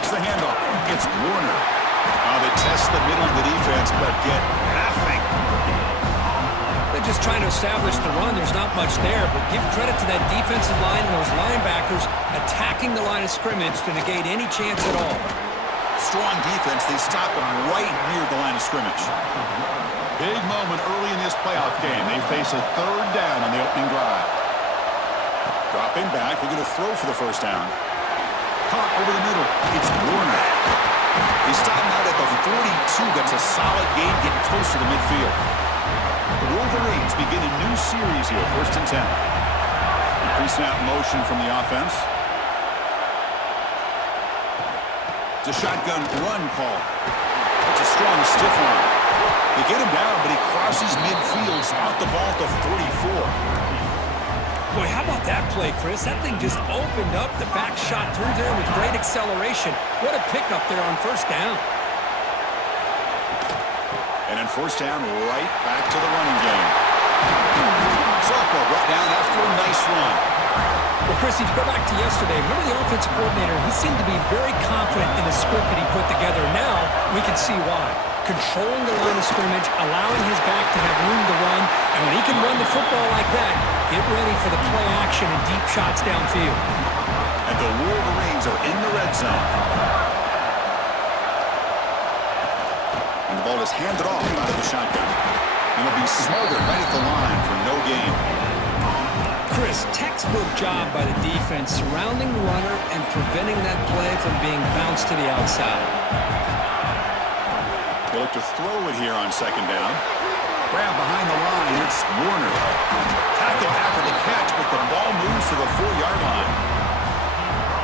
Fakes the handoff. It's Warner. They test the middle of the defense, but get nothing. They're just trying to establish the run. There's not much there, but give credit to that defensive line and those linebackers attacking the line of scrimmage to negate any chance at all. Strong defense. They stop them right near the line of scrimmage. Big moment early in this playoff game. They face a third down on the opening drive. Dropping back. They're going to throw for the first down. Caught over the middle. It's Warner. They stop him out at the 42. That's a solid gain, getting closer to midfield. The Wolverines begin a new series here, 1st and 10. Pre-snap motion from the offense. It's a shotgun run call. It's a strong stiff arm. They get him down, but he crosses midfield, spot the ball to 44. Boy, how about that play, Chris? That thing just opened up. The back shot through there with great acceleration. What a pickup there on first down. And then first down, right back to the running game. Softball brought down after a nice run. Well, Chris, if you go back to yesterday, remember the offensive coordinator, he seemed to be very confident in the script that he put together. Now, we can see why. Controlling the line of scrimmage, allowing his back to have room to run, and when he can run the football like that, get ready for the play action and deep shots downfield. And the Wolverines are in the red zone. And the ball is handed off out of the shotgun. And it'll be smothered right at the line for no gain. Chris, textbook job by the defense surrounding the runner and preventing that play from being bounced to the outside. They look to throw it here on second down. Grab behind the line. It's Warner. Tackle after the catch, but the ball moves to the 4-yard line.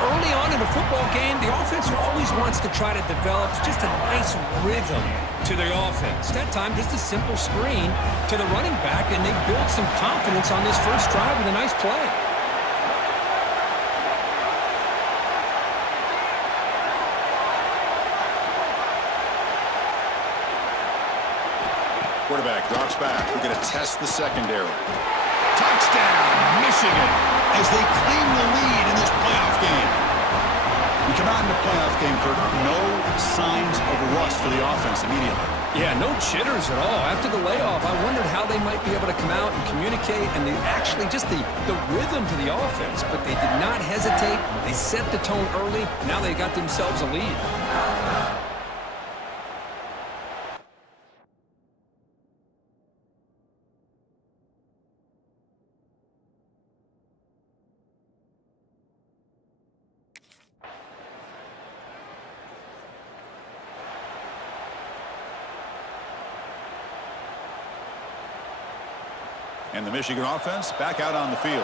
Early on in a football game, the offense always wants to try to develop just a nice rhythm to their offense. That time, just a simple screen to the running back, and they built some confidence on this first drive with a nice play. Quarterback drops back. We're going to test the secondary. Touchdown, Michigan, as they claim the lead in this playoff game. We come out in the playoff game, Kirk. No signs of rust for the offense immediately. Yeah, no jitters at all. After the layoff, I wondered how they might be able to come out and communicate, and they actually just the rhythm to the offense, but they did not hesitate. They set the tone early. Now they got themselves a lead. And the Michigan offense back out on the field.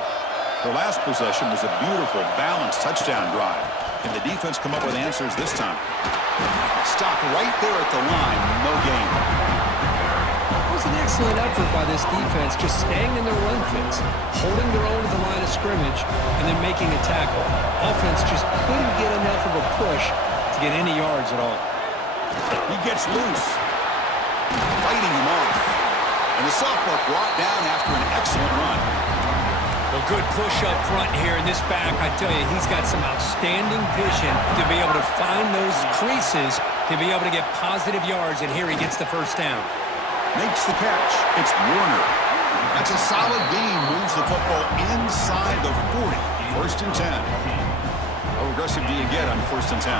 Their last possession was a beautiful, balanced touchdown drive. Can the defense come up with answers this time? Stop right there at the line. No gain. It was an excellent effort by this defense, just staying in their run fits, holding their own at the line of scrimmage, and then making a tackle. Offense just couldn't get enough of a push to get any yards at all. He gets loose. Fighting him off. And the sophomore brought down after an excellent run. Well, good push up front here in this back. I tell you, he's got some outstanding vision to be able to find those creases, to be able to get positive yards, and here he gets the first down. Makes the catch. It's Warner. That's a solid gain. Moves the football inside the 40. 1st and 10. How aggressive do you get on 1st and 10?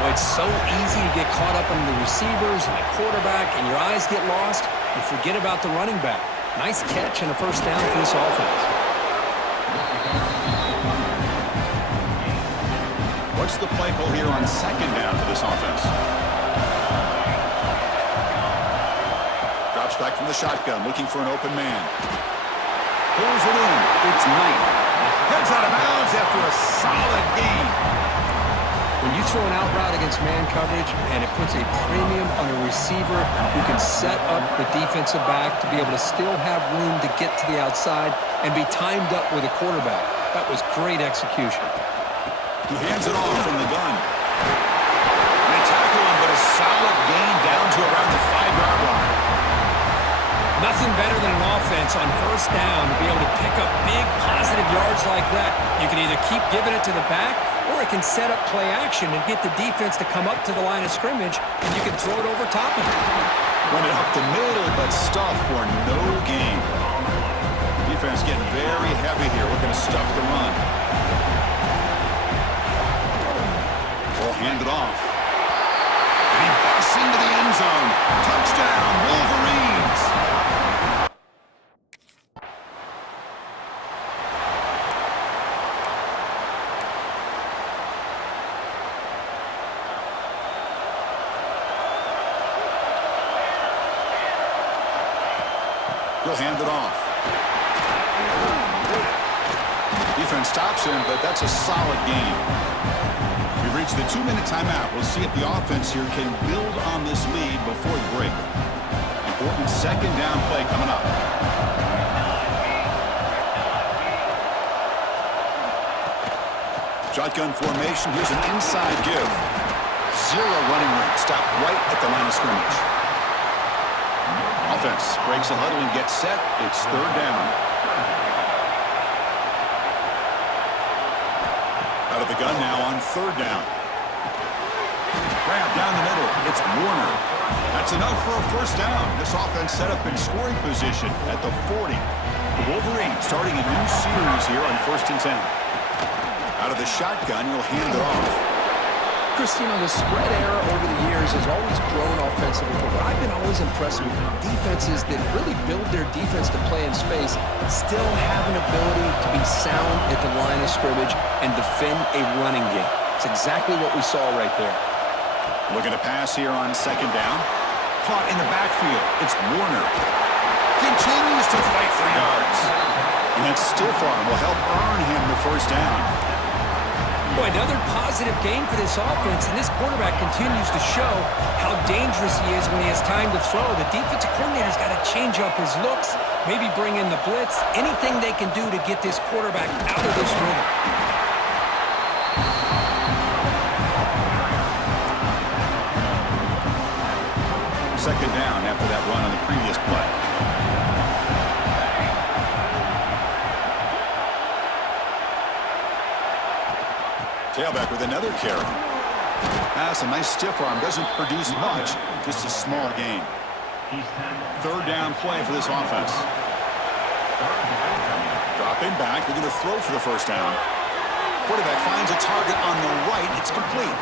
Well, it's so easy to get caught up on the receivers and the quarterback, and your eyes get lost. You forget about the running back. Nice catch and a first down for this offense. What's the play call here on second down for this offense? Drops back from the shotgun, looking for an open man. Pulls it in. It's Knight. Heads out of bounds after a solid gain. When you throw an out route against man coverage and it puts a premium on a receiver who can set up the defensive back to be able to still have room to get to the outside and be timed up with a quarterback, that was great execution. He hands it off from the gun. They tackle him, but a solid gain down to around the 5-yard line. Nothing better than an offense on first down to be able to pick up big positive yards like that. You can either keep giving it to the back, or it can set up play action and get the defense to come up to the line of scrimmage, and you can throw it over top of it. Run it up the middle, but stuff for no gain. Defense getting very heavy here, looking to stuff the run. Will hand it off. And he busts into the end zone. Touchdown, Wolverines! He'll hand it off. Defense stops him, but that's a solid game. We've reached the 2-minute timeout. We'll see if the offense here can build on this lead before the break. Important second down play coming up. Shotgun formation. Here's an inside give. Zero running room. Stop right at the line of scrimmage. Offense breaks a huddle and gets set. It's third down. Out of the gun now on third down. Grab down the middle. It's Warner. That's enough for a first down. This offense set up in scoring position at the 40. The Wolverines starting a new series here on 1st and 10. Out of the shotgun, he'll hand it off. Christina, the spread era over the years has always grown offensively, but what I've been always impressed with defenses that really build their defense to play in space still have an ability to be sound at the line of scrimmage and defend a running game. It's exactly what we saw right there. Looking to pass here on second down. Caught in the backfield. It's Warner. Continues to fight for yards. And that stiff arm will help earn him the first down. Boy, another positive game for this offense, and this quarterback continues to show how dangerous he is when he has time to throw. The defensive coordinator's got to change up his looks, maybe bring in the blitz, anything they can do to get this quarterback out of this rhythm. Second down after that run on the previous play. Tailback with another carry. That's a nice stiff arm. Doesn't produce much. Just a small gain. Third down play for this offense. Dropping back. They're going to throw for the first down. Quarterback finds a target on the right. It's complete.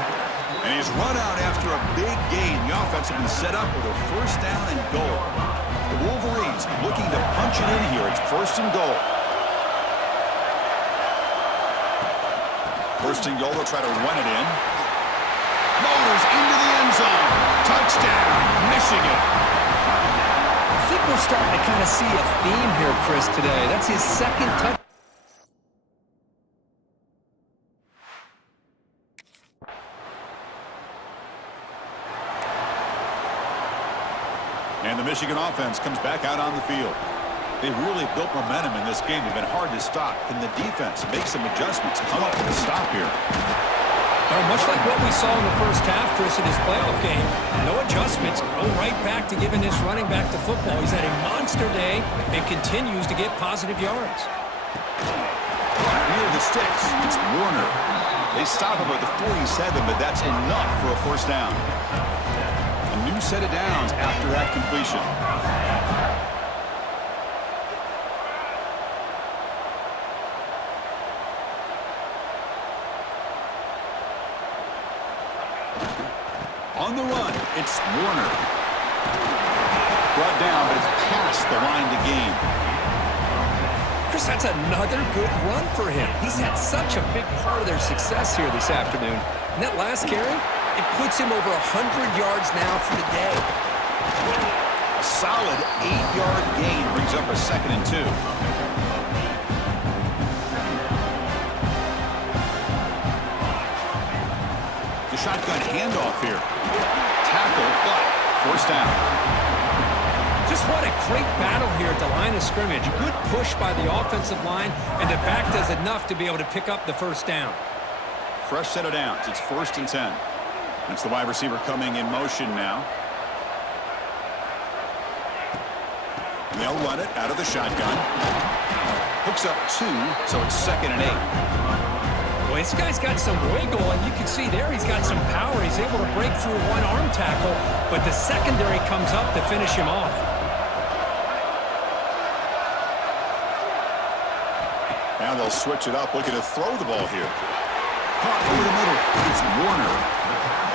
And he's run out after a big gain. The offense has been set up with a first down and goal. The Wolverines looking to punch it in here. It's first and goal. First and goal, they'll try to run it in. Motors into the end zone. Touchdown, Michigan. I think we're starting to kind of see a theme here, Chris, today. That's his second touchdown. And the Michigan offense comes back out on the field. They've really built momentum in this game. They've been hard to stop. Can the defense make some adjustments, come up with a stop here? Well, much like what we saw in the first half, Chris, in his playoff game, no adjustments. Go right back to giving this running back the football. He's had a monster day and continues to get positive yards. Near the sticks, it's Warner. They stop him at the 47, but that's enough for a first down. A new set of downs after that completion. On the run, it's Warner. Brought down, but it's past the line to gain. Chris, that's another good run for him. He's had such a big part of their success here this afternoon. And that last carry, it puts him over 100 yards now for the day. A solid 8-yard gain brings up a 2nd and 2. The shotgun handoff here. Tackle, but first down. Just what a great battle here at the line of scrimmage. Good push by the offensive line, and the back does enough to be able to pick up the first down. Fresh set of downs. It's 1st and 10. That's the wide receiver coming in motion now. They'll run it out of the shotgun. Picks up 2, so it's 2nd and 8. Well, this guy's got some wiggle, and you can see there he's got some power. He's able to break through one arm tackle, but the secondary comes up to finish him off. Now they'll switch it up, looking to throw the ball here. Caught over the middle. It's Warner.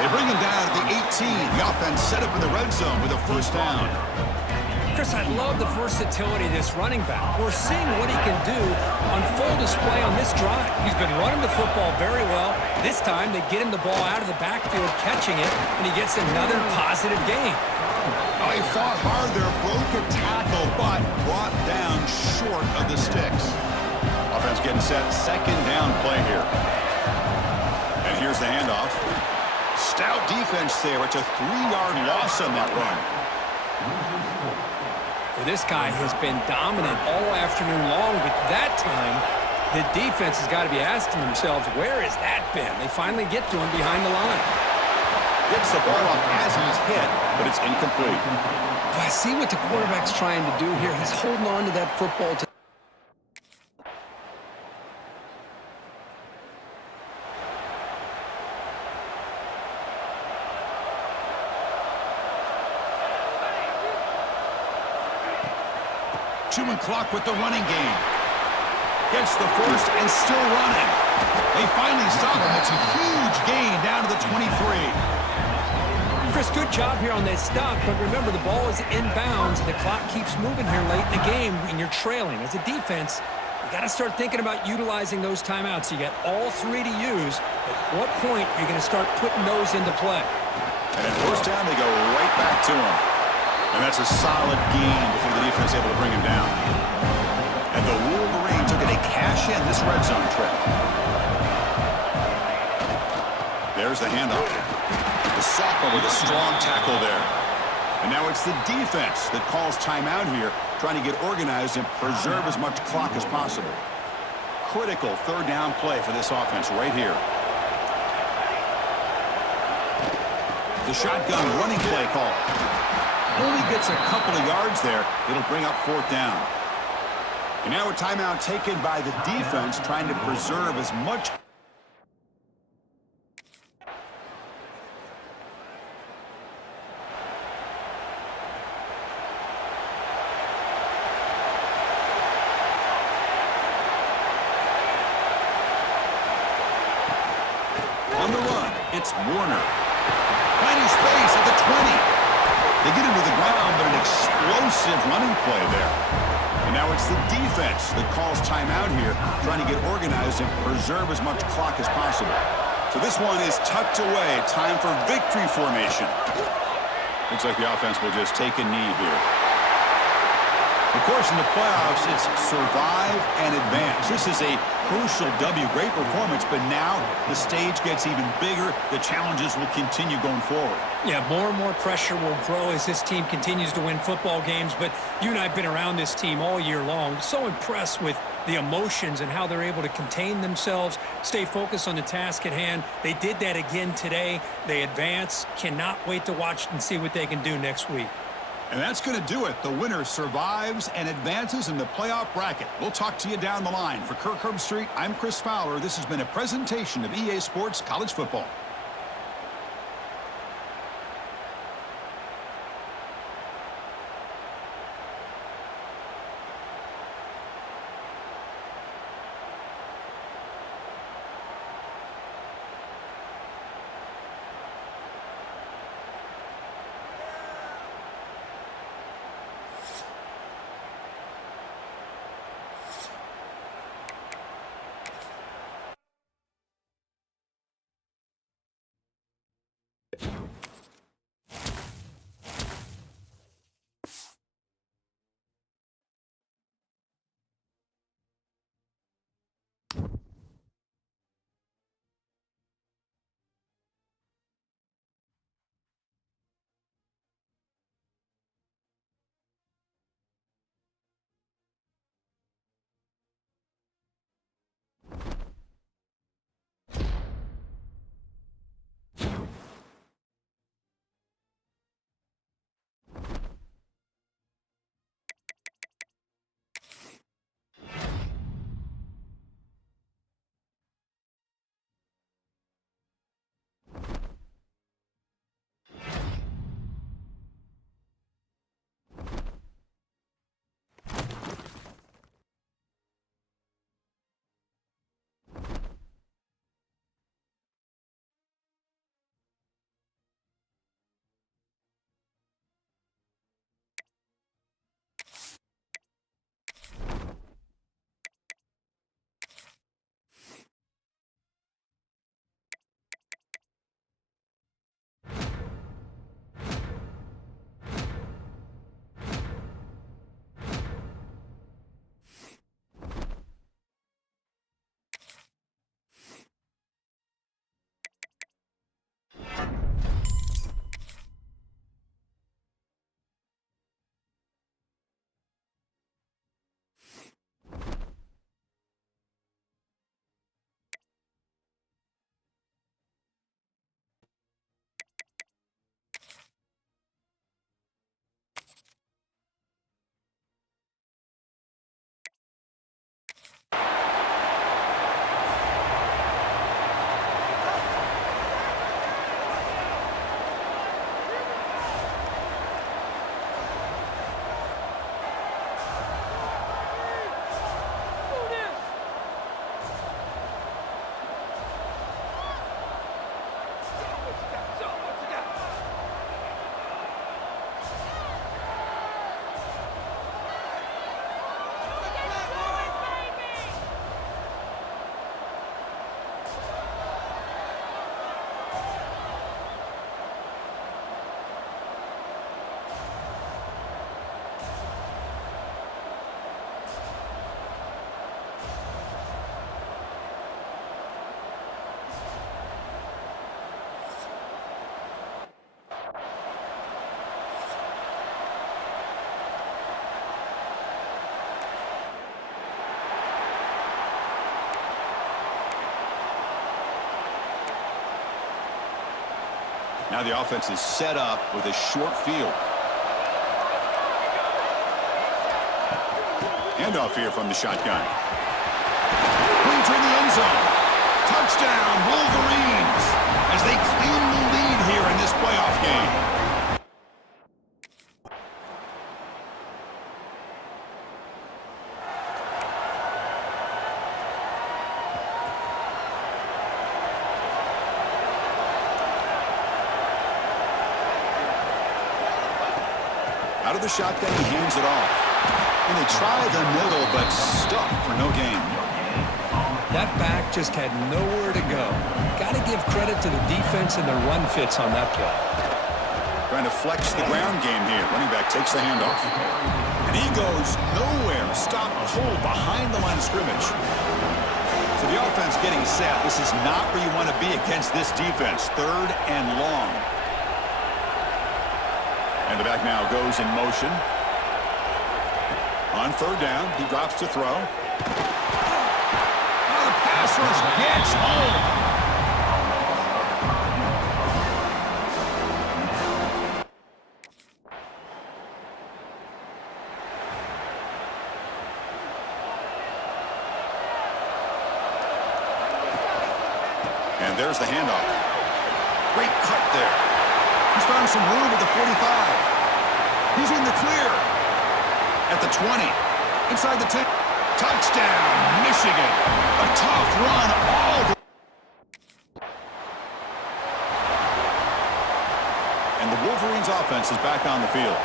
They bring him down at the 18. The offense set up in the red zone with a first down. Chris, I love the versatility of this running back. We're seeing what he can do on full display on this drive. He's been running the football very well. This time, they get him the ball out of the backfield, catching it, and he gets another positive gain. Oh, he fought hard there, broke a tackle, but brought down short of the sticks. Offense getting set, 2nd down play here. And here's the handoff. Stout defense there. It's a 3-yard loss on that run. Well, this guy has been dominant all afternoon long, but that time, the defense has got to be asking themselves, where has that been? They finally get to him behind the line. Gets the ball off as he's hit, but it's incomplete. But I see what the quarterback's trying to do here. He's holding on to that football to Chewing clock with the running game. Gets the first and still running. They finally stop him. It's a huge gain down to the 23. Chris, good job here on that stop, but remember the ball is inbounds and the clock keeps moving here late in the game and you're trailing. As a defense, you got to start thinking about utilizing those timeouts. You got all 3 to use. At what point are you going to start putting those into play? And at first down, they go right back to him. And that's a solid gain before the defense is able to bring him down. And the Wolverines are going to cash in this red zone trip. There's the handoff. The sophomore with a strong tackle there. And now it's the defense that calls timeout here, trying to get organized and preserve as much clock as possible. Critical 3rd down play for this offense right here. The shotgun running play call. Only gets a couple of yards there. It'll bring up 4th down. And now a timeout taken by the defense, trying to preserve as much. On the run, it's Warner. Finding space at the 20. They get him to the ground, but an explosive running play there. And now it's the defense that calls timeout here, trying to get organized and preserve as much clock as possible. So this one is tucked away. Time for victory formation. Looks like the offense will just take a knee here. Of course, in the playoffs, it's survive and advance. This is a crucial W. Great performance, but now the stage gets even bigger. The challenges will continue going forward. Yeah, more and more pressure will grow as this team continues to win football games, but you and I have been around this team all year long. So impressed with the emotions and how they're able to contain themselves, stay focused on the task at hand. They did that again today. They advance. Cannot wait to watch and see what they can do next week. And that's going to do it. The winner survives and advances in the playoff bracket. We'll talk to you down the line. For Kirk Herbstreit, I'm Chris Fowler. This has been a presentation of EA Sports College Football. Now the offense is set up with a short field. Handoff here from the shotgun. Points in the end zone. Touchdown, Wolverines, as they claim the lead here in this playoff game. Out of the shotgun, he hands it off. And they try the middle, but stuck for no gain. That back just had nowhere to go. Got to give credit to the defense and the run fits on that play. Trying to flex the ground game here. Running back takes the handoff. And he goes nowhere. Stop pulled behind the line of scrimmage. So the offense getting set. This is not where you want to be against this defense. 3rd and long. And the back now goes in motion. On 3rd down, he drops to throw. Now the pass rush gets home. And there's the handoff. Great cut there. He's found some room at the 45. He's in the clear. At the 20. Inside the 10. Touchdown, Michigan. A tough run all the... And the Wolverines offense is back on the field.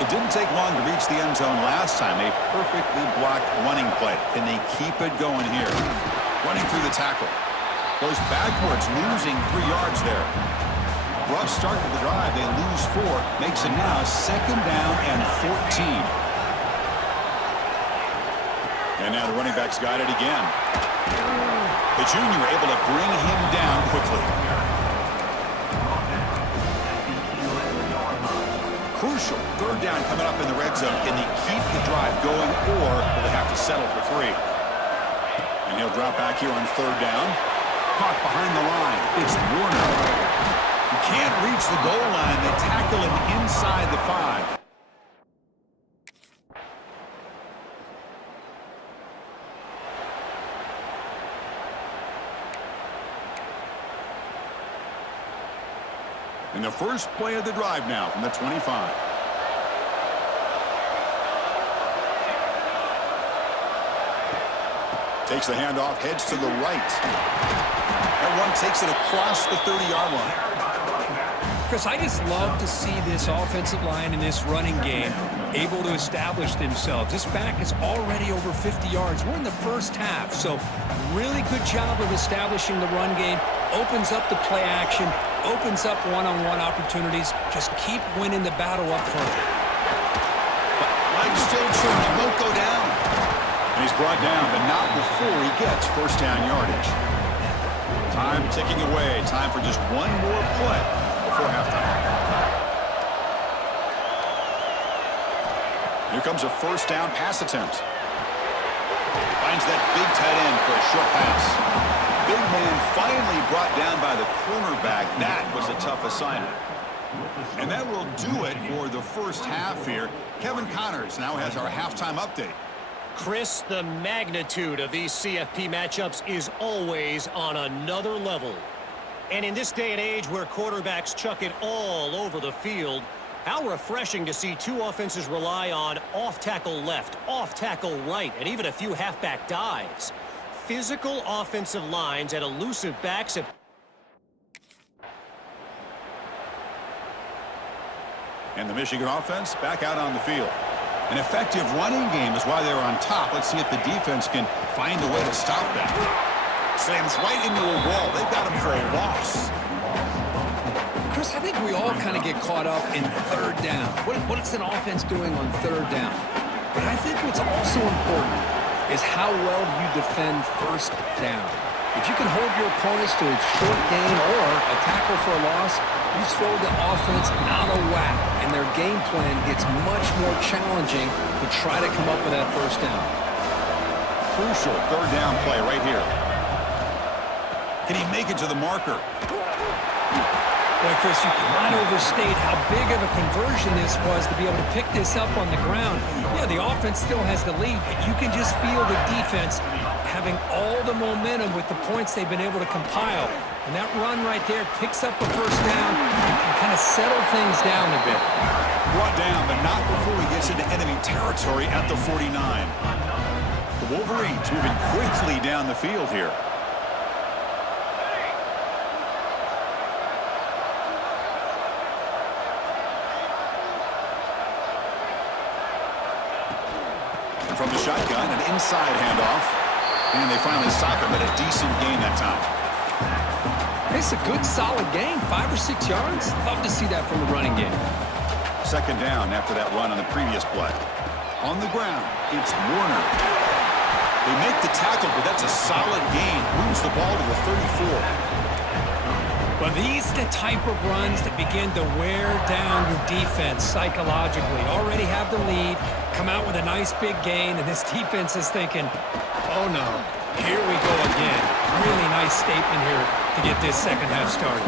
It didn't take long to reach the end zone last time. A perfectly blocked running play. Can they keep it going here? Running through the tackle. Goes backwards, losing 3 yards there. Rough start to the drive. They lose 4. Makes it now 2nd down and 14. And now the running back's got it again. The junior able to bring him down quickly. Crucial 3rd down coming up in the red zone. Can they keep the drive going, or will they have to settle for 3? And he'll drop back here on 3rd down. Caught behind the line. It's Warner. He can't reach the goal line. They tackle him inside the 5. And the first play of the drive now from the 25. Takes the handoff, heads to the right. That one takes it across the 30-yard line. Chris, I just love to see this offensive line in this running game able to establish themselves. This back is already over 50 yards. We're in the first half, so really good job of establishing the run game. Opens up the play action, opens up one-on-one opportunities. Just keep winning the battle up front. Mike still trying, won't go down. And he's brought down, but not before he gets 1st down yardage. Time ticking away. Time for just one more play before halftime. Here comes a 1st down pass attempt. Finds that big tight end for a short pass. Big man finally brought down by the cornerback. That was a tough assignment. And that will do it for the first half here. Kevin Connors now has our halftime update. Chris, the magnitude of these CFP matchups is always on another level. And in this day and age where quarterbacks chuck it all over the field, how refreshing to see 2 offenses rely on off-tackle left, off-tackle right, and even a few halfback dives. Physical offensive lines and elusive backs have... And the Michigan offense back out on the field. An effective running game is why they're on top. Let's see if the defense can find a way to stop that. Slams right into a wall. They've got him for a loss. Chris, I think we all kind of get caught up in 3rd down. What's an offense doing on 3rd down? But I think what's also important is how well you defend 1st down. If you can hold your opponents to a short gain or a tackle for a loss, you throw the offense out of whack, and their game plan gets much more challenging to try to come up with that 1st down. Crucial 3rd down play right here. Can he make it to the marker? Boy, Chris, you cannot overstate how big of a conversion this was to be able to pick this up on the ground. Yeah, the offense still has the lead, but you can just feel the defense having all the momentum with the points they've been able to compile. And that run right there picks up a first down and can kind of settle things down a bit. Brought down, but not before he gets into enemy territory at the 49. The Wolverines moving quickly down the field here. From the shotgun, an inside handoff. And they finally stop him at a decent gain that time. It's a good, solid gain, 5 or 6 yards. Love to see that from the running game. Second down after that run on the previous play. On the ground, it's Warner. They make the tackle, but that's a solid gain. Moves the ball to the 34. Well, these are the type of runs that begin to wear down your defense psychologically. Already have the lead, come out with a nice big gain, and this defense is thinking, oh no, here we go again. Really nice statement here to get this second half started.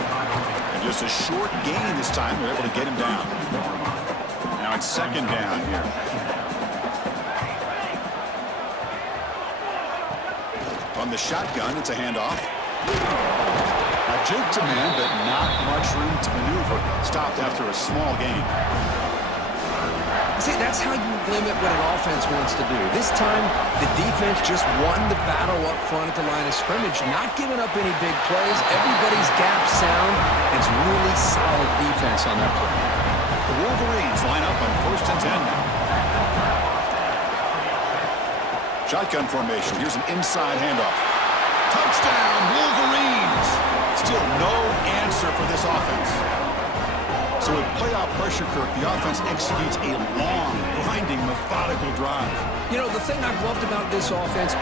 And just a short gain this time, they're able to get him down. Now it's second down here. On the shotgun, it's a handoff. A juke to man, but not much room to maneuver. Stopped after a small gain. See, that's how you limit what an offense wants to do. This time, the defense just won the battle up front at the line of scrimmage, not giving up any big plays. Everybody's gap sound. It's really solid defense on that play. The Wolverines line up on 1st and 10 now. Shotgun formation. Here's an inside handoff. Touchdown, Wolverines! Still no answer for this offense. So with playoff pressure, Kirk, the offense executes a long, grinding, methodical drive. You know, the thing I've loved about this offense...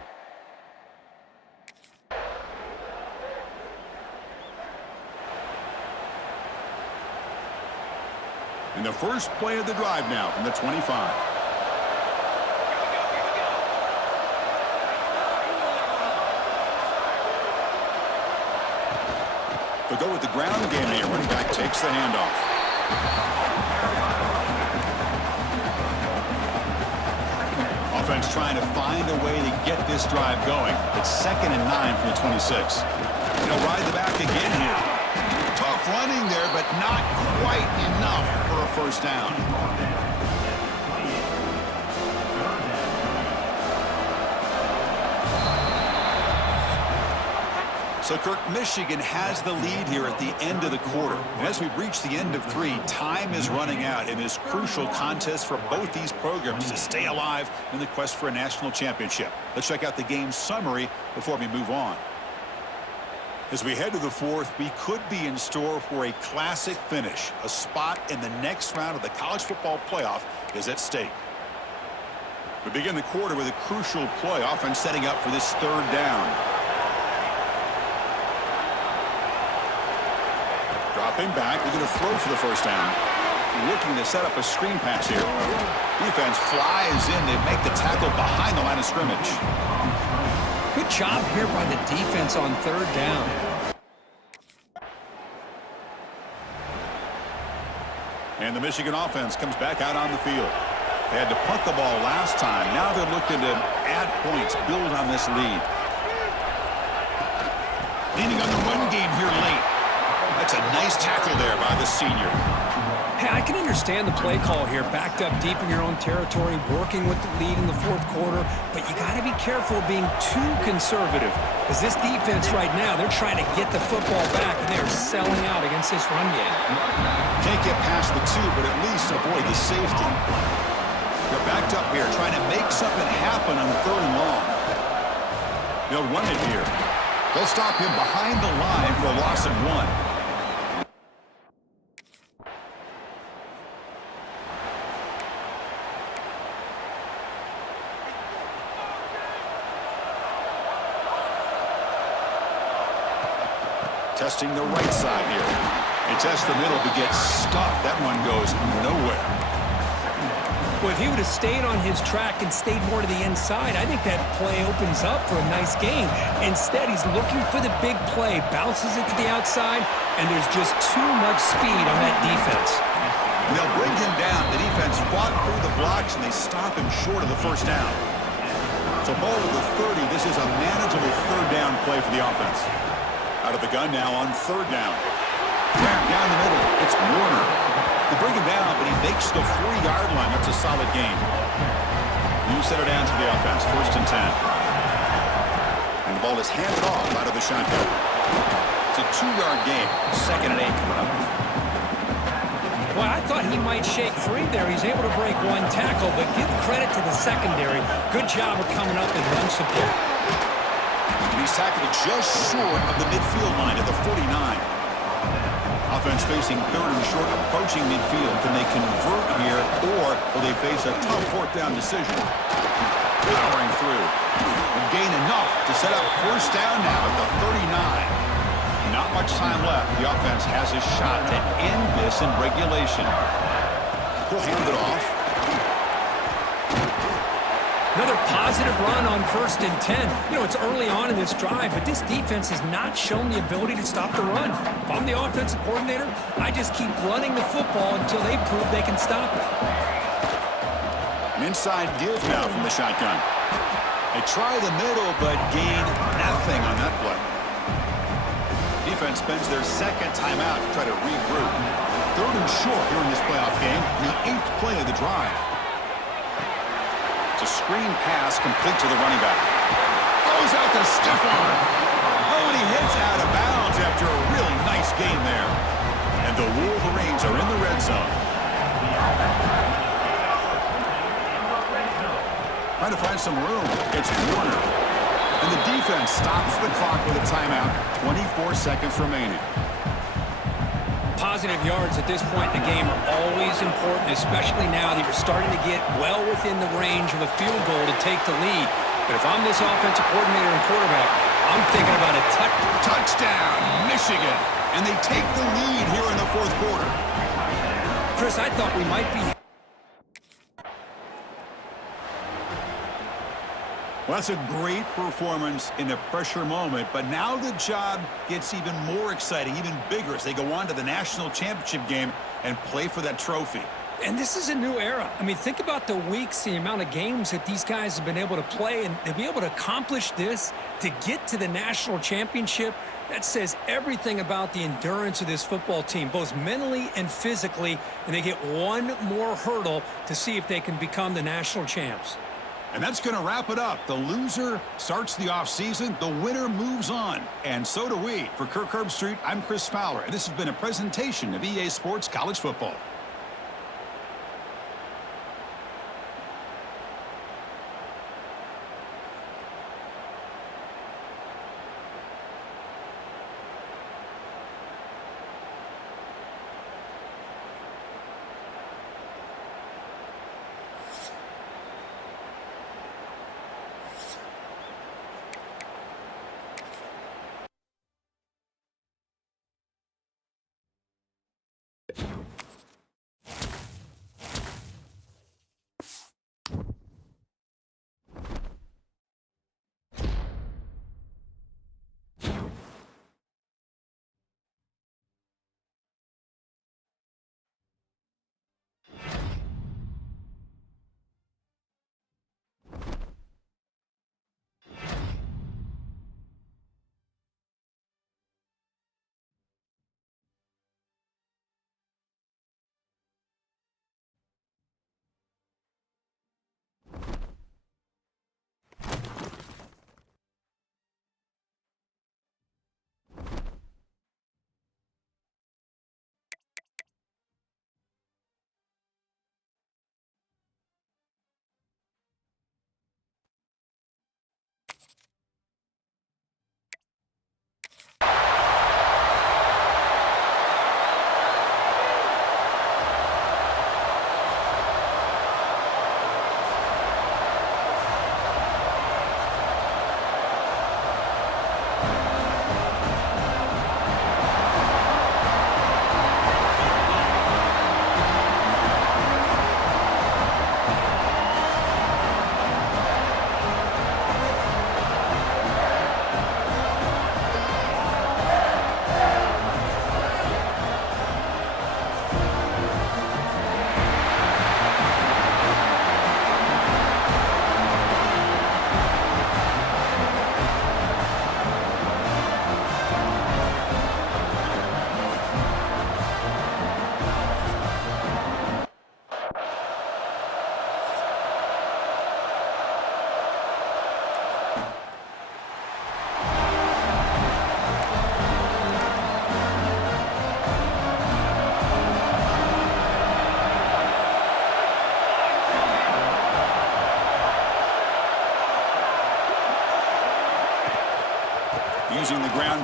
And the first play of the drive now from the 25. They'll go with the ground game here. Running back takes the handoff. Offense trying to find a way to get this drive going. It's 2nd and 9 from the 26. They'll ride the back again here. Tough running there, but not quite enough for a first down. So, Kirk, Michigan has the lead here at the end of the quarter. And as we reach the end of 3, time is running out in this crucial contest for both these programs to stay alive in the quest for a national championship. Let's check out the game summary before we move on. As we head to the 4th, we could be in store for a classic finish. A spot in the next round of the college football playoff is at stake. We begin the quarter with a crucial play, offense setting up for this 3rd down. Dropping back, they're going to throw for the first down. Looking to set up a screen pass here. Defense flies in. They make the tackle behind the line of scrimmage. Good job here by the defense on 3rd down. And the Michigan offense comes back out on the field. They had to punt the ball last time. Now they're looking to add points, build on this lead. Leaning on the run game here late. That's a nice tackle there by the senior. Hey, I can understand the play call here, backed up deep in your own territory, working with the lead in the 4th quarter, but you got to be careful being too conservative, because this defense right now, they're trying to get the football back, and they're selling out against this run game. Can't get past the 2, but at least avoid the safety. They're backed up here, trying to make something happen on 3rd and long. They'll run it here. They'll stop him behind the line for a loss of 1. Testing the right side here. They test the middle to get stuffed. That one goes nowhere. Well, if he would have stayed on his track and stayed more to the inside, I think that play opens up for a nice gain. Instead, he's looking for the big play, bounces it to the outside, and there's just too much speed on that defense. They'll bring him down. The defense fought through the blocks, and they stop him short of the first down. So ball to the 30. This is a manageable third down play for the offense. Out of the gun now on third down. Down the middle, it's Warner. They bring him down, but he makes the 40-yard line. That's a solid gain. New set of downs for the offense, 1st and 10. And the ball is handed off out of the shotgun. It's a 2-yard gain, 2nd and 8 coming up. Well, I thought he might shake free there. He's able to break one tackle, but give credit to the secondary. Good job of coming up and run support. He's tackled just short of the midfield line at the 49. Offense facing 3rd and short, approaching midfield. Can they convert here, or will they face a tough 4th down decision? Powering through. And gain enough to set up 1st down now at the 39. Not much time left. The offense has a shot to end this in regulation. He'll hand it off. Another positive run on 1st and 10. You know, it's early on in this drive, but this defense has not shown the ability to stop the run. If I'm the offensive coordinator, I just keep running the football until they prove they can stop it. An inside give now from the shotgun. They try the middle, but gain nothing on that play. Defense spends their 2nd timeout to try to regroup. 3rd and short here in this playoff game, the 8th play of the drive. It's a screen pass complete to the running back. Goes out to Stephon. Oh, and he hits out of bounds after a really nice game there. And the Wolverines are in the red zone. Trying to find some room. It's Warner. And the defense stops the clock with a timeout. 24 seconds remaining. Positive yards at this point in the game are always important, especially now that you're starting to get well within the range of a field goal to take the lead. But if I'm this offensive coordinator and quarterback, I'm thinking about a touchdown, Michigan. And they take the lead here in the 4th quarter. Chris, I thought we might be... Well, that's a great performance in a pressure moment, but now the job gets even more exciting, even bigger as they go on to the national championship game and play for that trophy. And this is a new era. I mean, think about the weeks, the amount of games that these guys have been able to play, and to be able to accomplish this, to get to the national championship, that says everything about the endurance of this football team, both mentally and physically, and they get one more hurdle to see if they can become the national champs. And that's going to wrap it up. The loser starts the offseason. The winner moves on. And so do we. For Kirk Herbstreit, I'm Chris Fowler. And this has been a presentation of EA Sports College Football.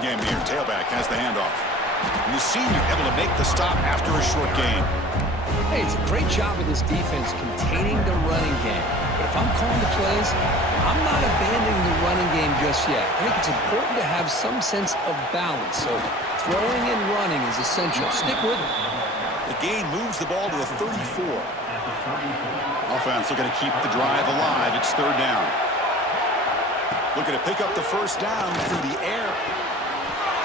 game here. Tailback has the handoff. And the senior able to make the stop after a short gain. Hey, it's a great job of this defense containing the running game. But if I'm calling the plays, I'm not abandoning the running game just yet. I think it's important to have some sense of balance. So throwing and running is essential. Stick with it. The gain moves the ball to the 34. Offense looking to keep the drive alive. It's third down. Looking to pick up the first down through the air.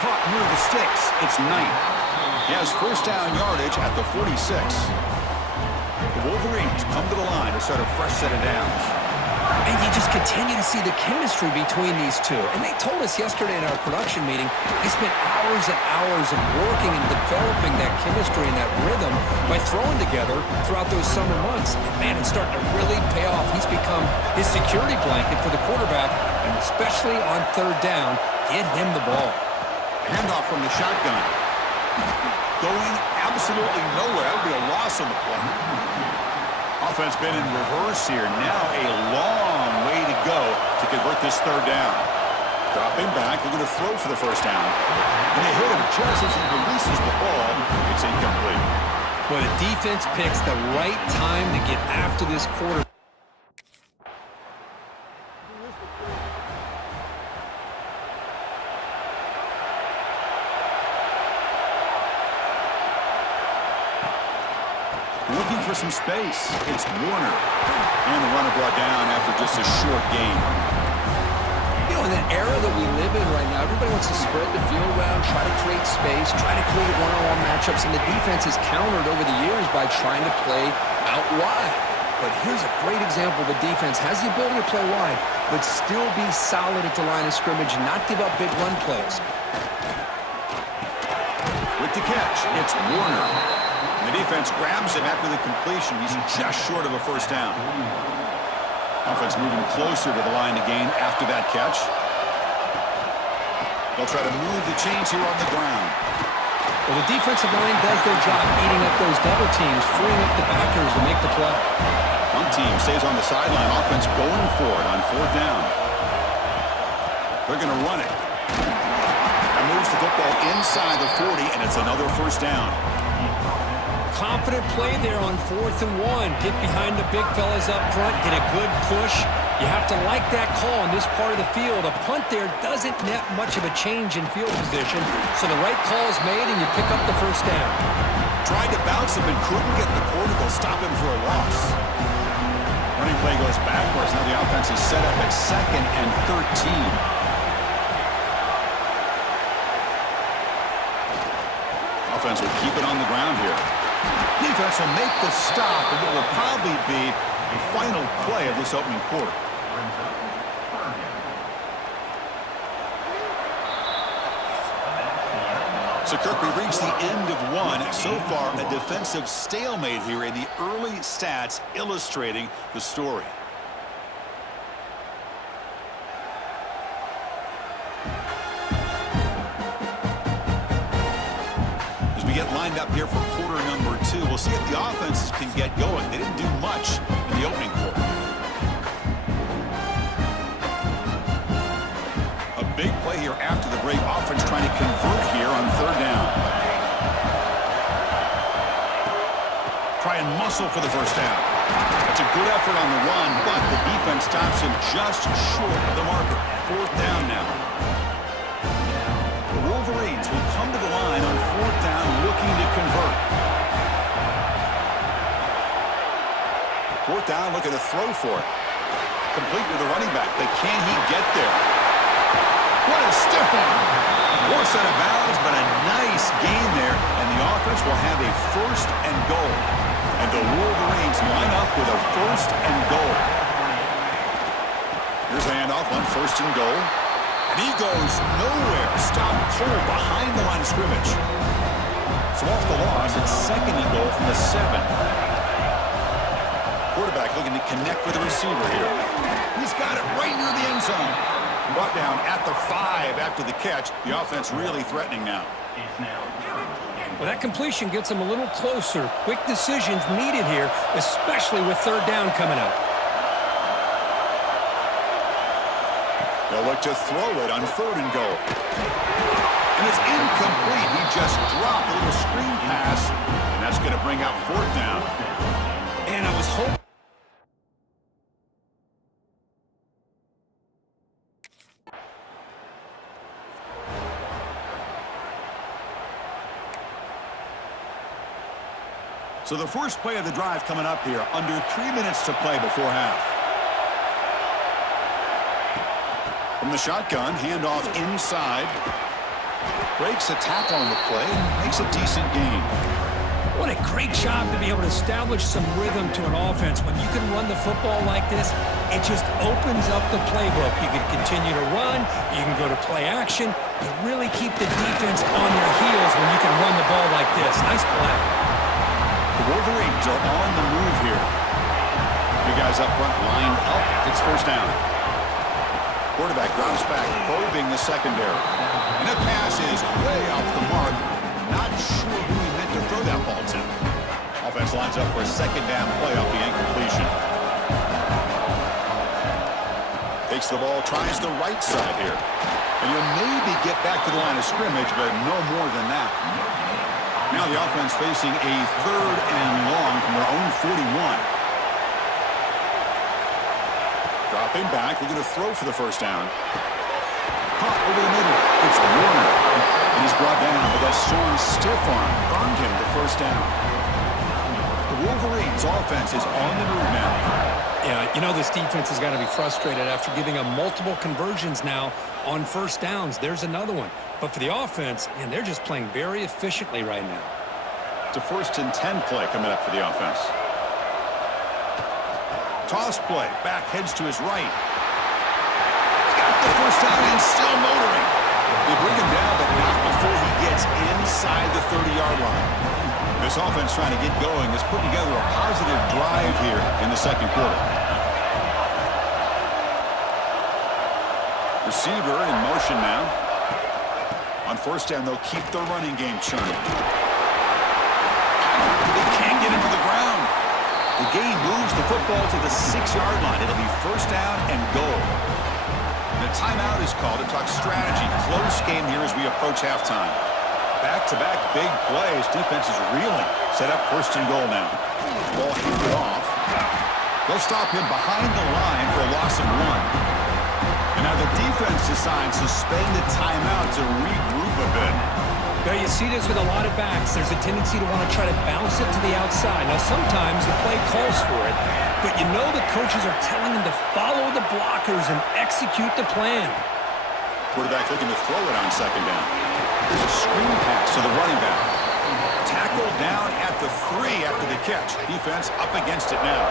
Caught near the sticks. It's Knight. He has first down yardage at the 46. The Wolverines come to the line to start a fresh set of downs. And you just continue to see the chemistry between these two. And they told us yesterday in our production meeting, they spent hours and hours of working and developing that chemistry and that rhythm by throwing together throughout those summer months. And man, it's starting to really pay off. He's become his security blanket for the quarterback, and especially on third down, get him the ball. Handoff from the shotgun. Going absolutely nowhere. That would be a loss on the play. Offense been in reverse here. Now a long way to go to convert this third down. Dropping back, looking to throw for the first down. And they hit him just as he releases the ball. It's incomplete. Well, the defense picks the right time to get after this quarterback. Looking for some space. It's Warner. And the runner brought down after just a short gain. You know, in that era that we live in right now, everybody wants to spread the field around, try to create space, try to create one-on-one matchups, and the defense has countered over the years by trying to play out wide. But here's a great example. The defense has the ability to play wide, but still be solid at the line of scrimmage and not give up big run plays. With the catch, it's Warner. The defense grabs him after the completion. He's just short of a first down. Offense moving closer to the line to gain after that catch. They'll try to move the chains here on the ground. Well, the defensive line does their job eating up those double teams, freeing up the backers to make the play. One team stays on the sideline. Offense going for it on fourth down. They're going to run it. That moves the football inside the 40, and it's another first down. Confident play there on 4th and 1. Get behind the big fellas up front. Get a good push. You have to like that call in this part of the field. A punt there doesn't net much of a change in field position, so the right call is made and you pick up the first down. Tried to bounce him and couldn't get the cortical. Stop him for a loss. Running play goes backwards. Now the offense is set up at 2nd and 13. Offense will keep it on the ground here. Defense will make the stop, and it will probably be the final play of this opening quarter. So, Kirk, we reached the end of one. So far, a defensive stalemate here in the early stats illustrating the story. Get lined up here for quarter number 2. We'll see if the offenses can get going. They didn't do much in the opening quarter. A big play here after the break. Offense trying to convert here on third down. Try and muscle for the first down. It's a good effort on the run, but the defense stops him just short of the marker. Fourth down now. The Wolverines will come to the line on fourth down, looking to convert. Fourth down, looking to throw for it. Complete with the running back. But can he get there? What a stiff arm. More set of bounds, but a nice gain there. And the offense will have a first and goal. And the Wolverines line up with a first and goal. Here's a handoff on first and goal. And he goes nowhere. Stopped cold behind the line of scrimmage. So off the loss, it's second and goal from the 7. Quarterback looking to connect with the receiver here. He's got it right near the end zone. Brought down at the 5 after the catch. The offense really threatening now. Well, that completion gets them a little closer. Quick decisions needed here, especially with third down coming up. They'll look to throw it on 3rd and goal. And it's incomplete. He just dropped a little screen pass, and that's going to bring out 4th down. And I was hoping. So the first play of the drive coming up here, under 3 minutes to play before half. From the shotgun, handoff inside. Breaks a tackle on the play, makes a decent gain. What a great job to be able to establish some rhythm to an offense. When you can run the football like this, it just opens up the playbook. You can continue to run, you can go to play action. You really keep the defense on their heels when you can run the ball like this. Nice play. The Wolverines are on the move here. You guys up front lined up. It's 1st down. Quarterback drops back, probing the secondary. And the pass is way off the mark. Not sure who he meant to throw that ball to. Offense lines up for a 2nd down play off the incompletion. Takes the ball, tries the right side here. And you'll maybe get back to the line of scrimmage, but no more than that. Now the offense facing a 3rd and long from their own 41. Dropping back, they're going to throw for the 1st down. Caught over the middle. It's Warner. And he's brought down, but that strong stiff arm earned him the 1st down. The Wolverines' offense is on the move now. Yeah, you know this defense has got to be frustrated after giving them multiple conversions now on 1st downs. There's another one. But for the offense, man, they're just playing very efficiently right now. It's a 1st and 10 play coming up for the offense. Toss play. Back heads to his right. Got the 1st down and still motoring. They bring him down, but not before he gets inside the 30-yard line. This offense trying to get going is putting together a positive drive here in the 2nd quarter. Receiver in motion now. On 1st down, they'll keep the running game churning. They can't get him to the ground. The game moves the football to the 6-yard line. It'll be 1st down and goal. The timeout is called to talk strategy. Close game here as we approach halftime. Back-to-back big plays. Defense is reeling. Set up 1st and goal now. Ball handed off. They'll stop him behind the line for a loss of 1. And now the defense decides to suspend the timeout to regroup a bit. Now you see this with a lot of backs. There's a tendency to want to try to bounce it to the outside. Now sometimes the play calls for it, but you know the coaches are telling them to follow the blockers and execute the plan. Quarterback looking to throw it on 2nd down. There's a screen pass to the running back. Tackled down at the 3 after the catch. Defense up against it now.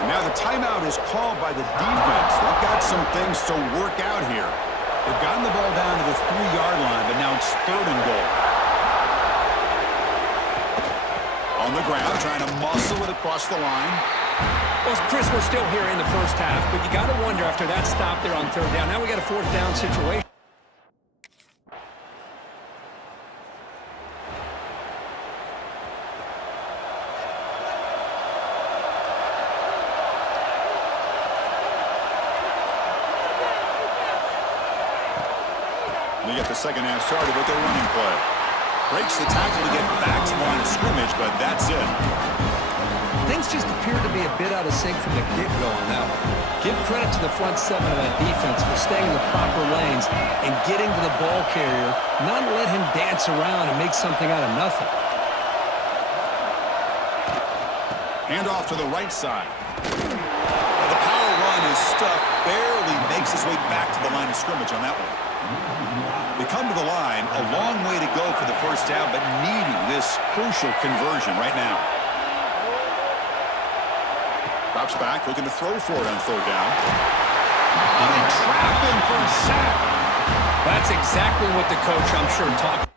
And now the timeout is called by the defense. They've got some things to work out here. They've gotten the ball down to the 3-yard line, but now it's 3rd and goal. On the ground, trying to muscle it across the line. Well, Chris, we're still here in the 1st half, but you got to wonder after that stop there on 3rd down. Now we got a 4th down situation. They get the 2nd half started with their running play. Breaks the tackle to get back to the line of scrimmage, but that's it. Things just appear to be a bit out of sync from the get-go on that one. Give credit to the front 7 of that defense for staying in the proper lanes and getting to the ball carrier, not let him dance around and make something out of nothing. Hand off to the right side. The power run is stuffed, barely makes his way back to the line of scrimmage on that one. They come to the line, a long way to go for the 1st down, but needing this crucial conversion right now. Drops back, looking to throw for it on 3rd down. And they trap him for a sack. That's exactly what the coach, I'm sure, talked.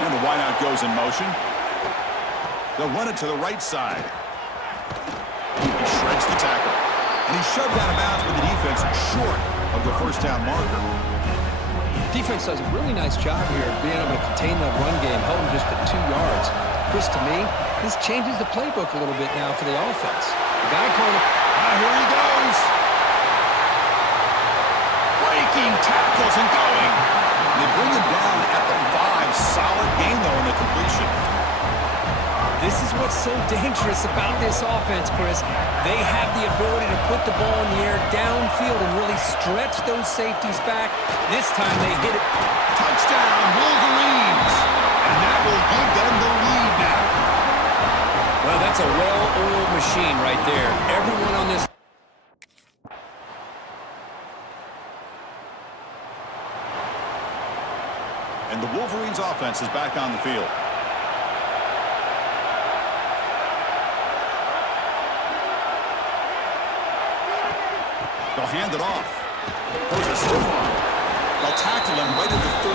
And the wideout goes in motion. They'll run it to the right side. He shreds the tackle. And he's shoved out of bounds with the defense short. of the first down marker. Defense does a really nice job here of being able to contain the run game, held them just at 2 yards. Chris, to me, this changes the playbook a little bit now for the offense. The guy calling it. Here he goes. Breaking tackles and going. They bring him down at the 5. Solid gain, though, in the completion. This is what's so dangerous about this offense, Chris. They have the ability to put the ball in the air downfield and really stretch those safeties back. This time they hit it. Touchdown, Wolverines. And that will give them the lead now. Well, that's a well-oiled machine right there. Everyone on this. And the Wolverines offense is back on the field. They'll hand it off. Those are stiff arm. They'll tackle him right at the 31.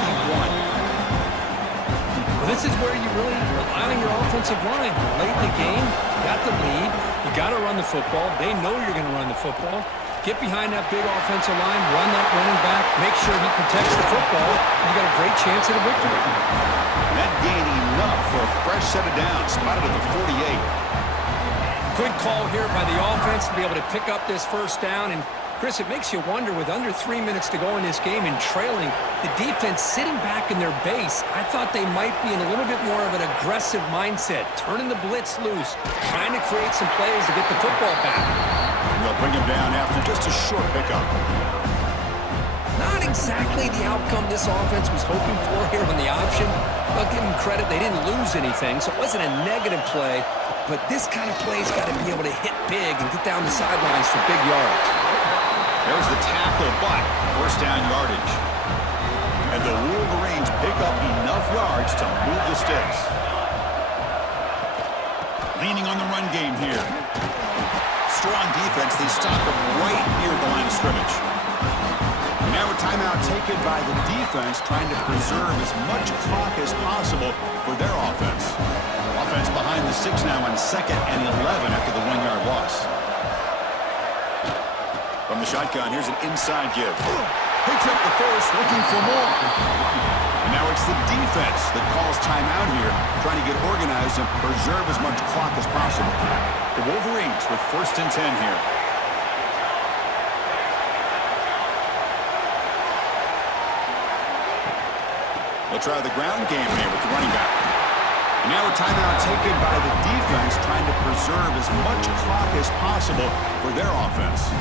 Well, this is where you really rely on your offensive line. Late in the game, you got the lead. You got to run the football. They know you're going to run the football. Get behind that big offensive line, run that running back, make sure he protects the football. You got a great chance at a victory. That gain enough for a fresh set of downs. Spotted at the 48. Good call here by the offense to be able to pick up this first down. And Chris, it makes you wonder, with under 3 minutes to go in this game and trailing, the defense sitting back in their base, I thought they might be in a little bit more of an aggressive mindset, turning the blitz loose, trying to create some plays to get the football back. They'll bring him down after just a short pickup. Not exactly the outcome this offense was hoping for here on the option. I'll give them credit, they didn't lose anything, so it wasn't a negative play, but this kind of play's got to be able to hit big and get down the sidelines for big yards. There's the tackle, but first down yardage. And the Wolverines pick up enough yards to move the sticks. Leaning on the run game here. Strong defense. They stop them right near the line of scrimmage. And now a timeout taken by the defense, trying to preserve as much clock as possible for their offense. Offense behind the 6 now on 2nd and 11 after the 1-yard loss. From the shotgun, here's an inside give. Picks up the first, looking for more. And now it's the defense that calls timeout here, trying to get organized and preserve as much clock as possible. The Wolverines with 1st and 10 here. They'll try the ground game here with the running back. And now a timeout taken by the defense, trying to preserve as much clock as possible for their offense.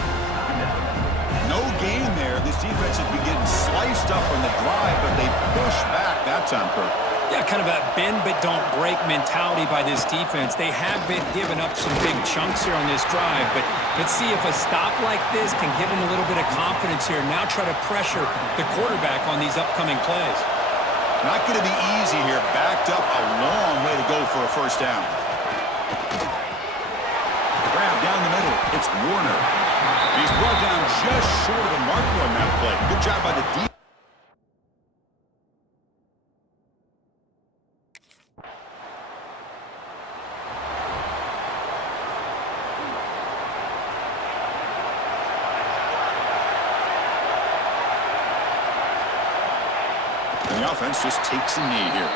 No gain there. This defense has been getting sliced up on the drive, but they push back that time, Kirk. Yeah, kind of a bend but don't break mentality by this defense. They have been giving up some big chunks here on this drive, but let's see if a stop like this can give them a little bit of confidence here. Now try to pressure the quarterback on these upcoming plays. Not going to be easy here. Backed up a long way to go for a first down. Grab down the middle. It's Warner. He's brought down just short of the marker on that play. Good job by the defense. And the offense just takes a knee here.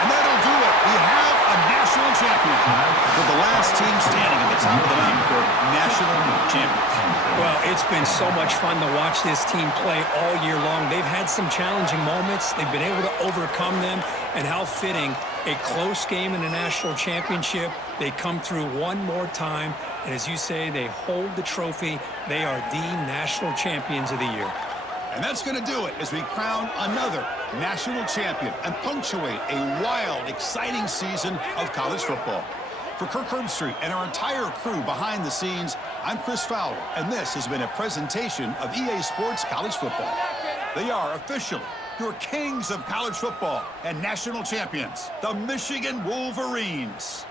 And that'll do it. We have a national champion. With the last team standing at the top of the mountain for national champions. Well, it's been so much fun to watch this team play all year long. They've had some challenging moments. They've been able to overcome them. And how fitting, a close game in the national championship. They come through one more time. And as you say, they hold the trophy. They are the national champions of the year. And that's going to do it as we crown another national champion and punctuate a wild, exciting season of college football. For Kirk Herbstreit and our entire crew behind the scenes, I'm Chris Fowler, and this has been a presentation of EA Sports College Football. They are officially your kings of college football and national champions, the Michigan Wolverines.